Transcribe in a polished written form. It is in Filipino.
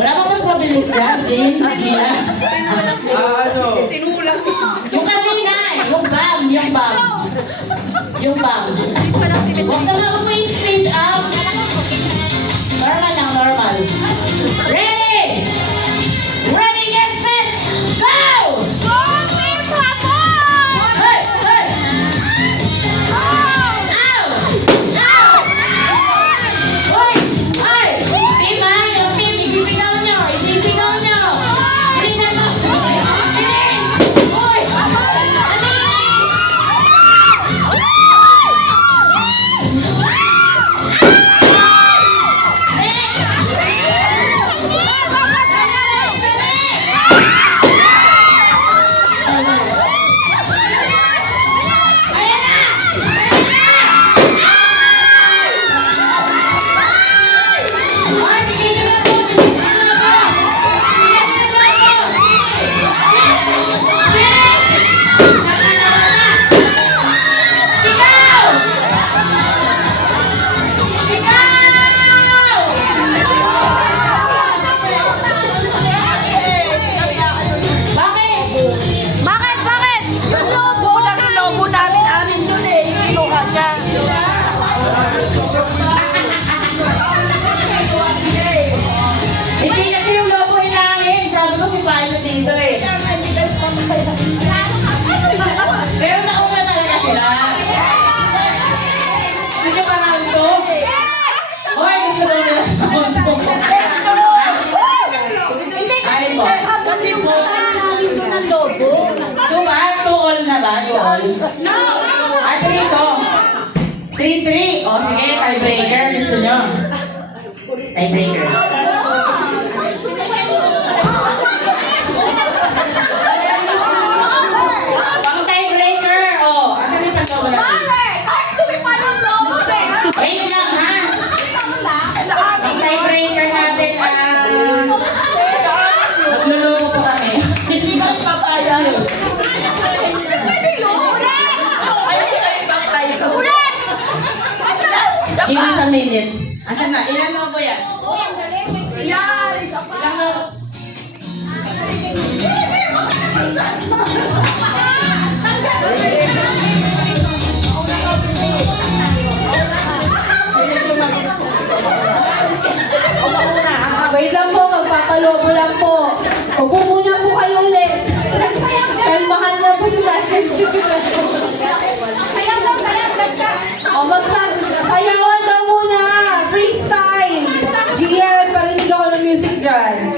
Wala pa mas mabilis dyan, Jean. Gina. Tinulak. Yung kanina, yung bam. Yung bam. Huwag ka mag-uwi straight up. Normal lang, normal. Ready? Ready, get set, go! Hey, hey! Ow! Ow! Hoy! Hoy! Team ha, yung team, isisigaw nyo! Bilisan mo! Bilis! Hoy! Bakit? Yung lobo namin amin dun eh. Kinuha niya. Hindi kasi yung lobo hinangin. Sabi ko si Pilot dito eh. Pero nauna talaga sila. Gusto nyo pa round 2? Hoy, gusto nyo na round 2. Alin po? Kasi po, namin doon ang lobo. 2 ba? 2 all na ba? 2 all? 3 to. 3-3. O sige, tiebreaker. Gusto nyo? Tiebreaker. Pang tiebreaker. O, asan yung pagkawa natin? Wait lang ha. Pang tiebreaker natin magluloko po kami. Hindi kami papayag. Give us a minute. Asan na? Ilan na po yan? Ilan na? Wait lang po, magpapalobo lang po. Upo muna po kayo ulit. Kalmahan na po natin. O, sayawan na muna. Freestyle. Gian, parinig ako ng music dyan.